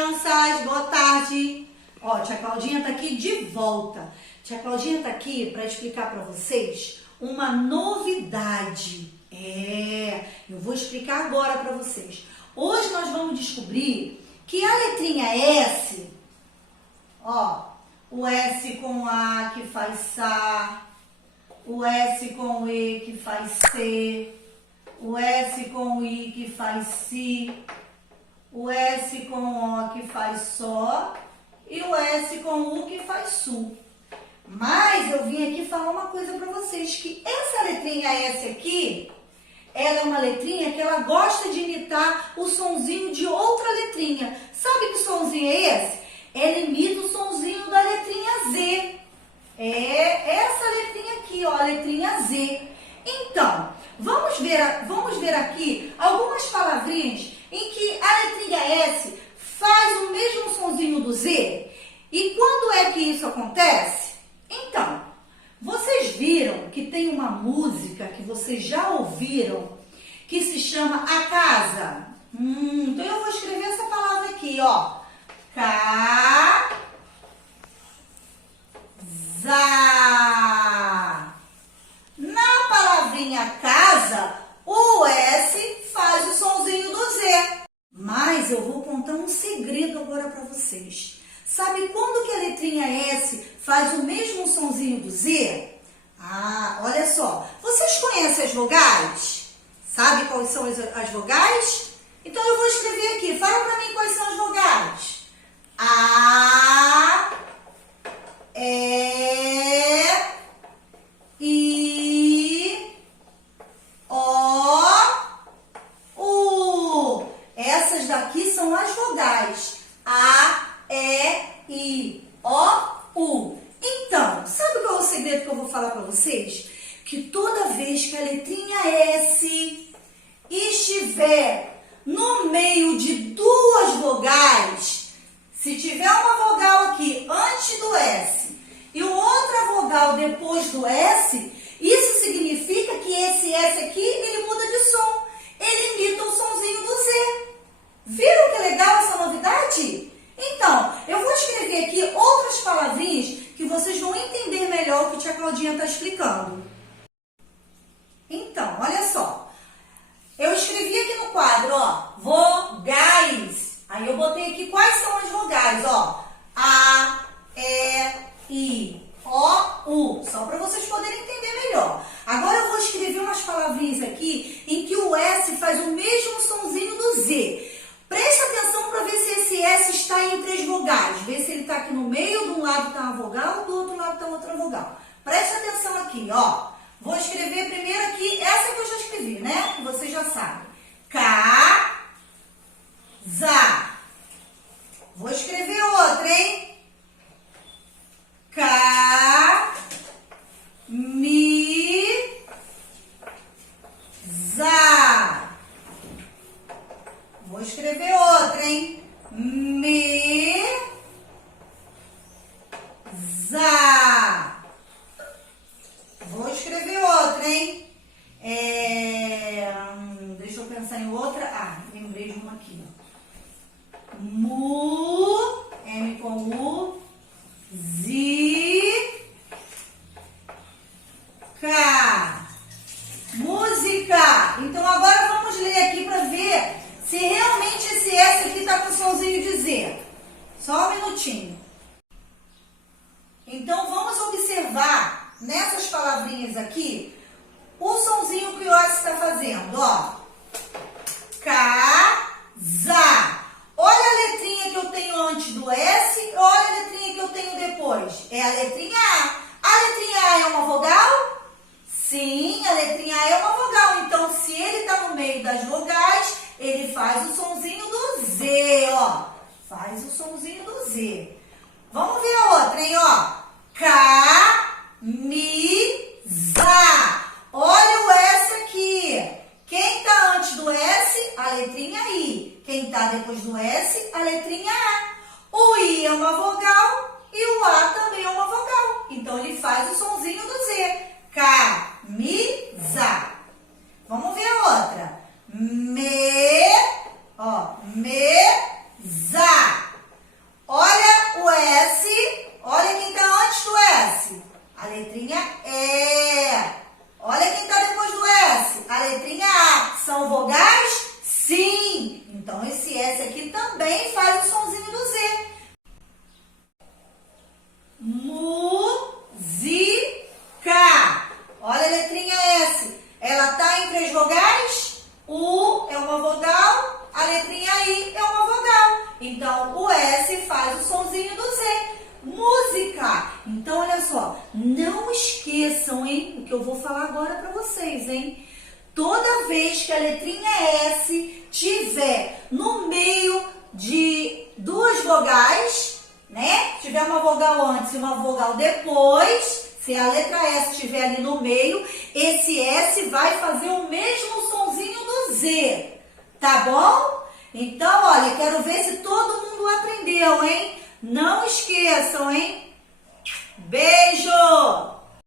crianças, boa tarde. Ó, tia Claudinha tá aqui de volta. Tia Claudinha tá aqui para explicar para vocês uma novidade. Eu vou explicar agora para vocês. Hoje nós vamos descobrir que a letrinha S, ó, o S com A que faz Sá, o S com E que faz C, o S com I que faz Si, o S com O que faz Só e o S com U que faz Su. Mas eu vim aqui falar uma coisa para vocês, que essa letrinha S aqui, ela é uma letrinha que ela gosta de imitar o sonzinho de outra letrinha. Sabe que sonzinho é esse? Ela imita o sonzinho da letrinha Z. É essa letrinha aqui, ó, a letrinha Z. Então, vamos ver aqui algumas palavrinhas em que a letrinha S faz o mesmo sonzinho do Z. E quando é que isso acontece? Então, vocês viram que tem uma música que vocês já ouviram que se chama A Casa? Então eu vou escrever essa palavra aqui, ó. Casa. Na palavrinha casa, o S faz o sonzinho do Z. Mas eu vou contar um segredo agora para vocês. Sabe quando que a letrinha S faz o mesmo sonzinho do Z? Olha só. Vocês conhecem as vogais? Sabe quais são as vogais? Então eu vou escrever aqui. Fala para mim quais são as vogais. A, E, I, O, U. Essas daqui são as vogais. A, E, I, O, U. Então, sabe qual é o segredo que eu vou falar para vocês? Que toda vez que a letrinha S estiver no meio de duas vogais, se tiver uma vogal aqui antes do S e outra vogal depois do S, isso significa que esse S aqui, ele muda de som. Ele imita o sonzinho do Z. Viram que legal essa novidade? Então, eu vou escrever aqui outras palavrinhas que vocês vão entender melhor o que a tia Claudinha está explicando. Então, olha só. Eu escrevi aqui no quadro, ó, vogais. Aí eu botei aqui quais são as vogais, ó. A, E, I, O, U. Só para vocês poderem entender melhor. Agora eu vou escrever umas palavrinhas aqui em que o S faz o mesmo sonzinho do Z. Presta atenção para ver se esse S está entre as vogais. Vê se ele está aqui no meio, de um lado está uma vogal, do outro lado está outra vogal. Presta atenção aqui, ó. Vou escrever primeiro aqui, essa que eu já escrevi, né? Que vocês já sabem. Casa. Vou escrever outra, hein? Camisa. Vou escrever outra, hein? Mesa. Vou escrever outra, hein? Deixa eu pensar em outra. Lembrei de uma aqui. M com U. Música. Então agora vamos ler aqui para ver se realmente esse S aqui está com sonzinho de Z. Só um minutinho. Então vamos observar nessas palavrinhas aqui o sonzinho que o S está fazendo, ó. Casa. Olha a letrinha que eu tenho antes do S, olha a letrinha que eu tenho depois. É a letrinha A. A letrinha A é uma vogal? Sim, a letrinha A é uma vogal. Então, se ele está no meio das vogais, ele faz o sonzinho do Z, ó. Faz o sonzinho do Z. Vamos ver a outra, hein, ó. Camisa. Olha o S aqui. Quem está antes do S? A letrinha I. Quem está depois do S? A letrinha A. O I é uma vogal e o A também é uma vogal. Então, ele faz o sonzinho do Z. Camisa. Vamos ver a outra. Mesa. Olha quem está depois do S. A letrinha A. São vogais? Sim. Então, esse S aqui também faz o sonzinho do Z. Música. Olha a letrinha S. Ela está entre as vogais? U é uma vogal, a letrinha I é uma vogal. Então, o S faz o sonzinho do Z. Música. Então, olha só, não esqueçam, hein, o que eu vou falar agora para vocês, hein? Toda vez que a letrinha S tiver no meio de duas vogais, né? Tiver uma vogal antes e uma vogal depois, se a letra S estiver ali no meio, esse S vai fazer o mesmo sonzinho do Z, tá bom? Então, olha, quero ver se todo mundo aprendeu, hein? Não esqueçam, hein? Beijo!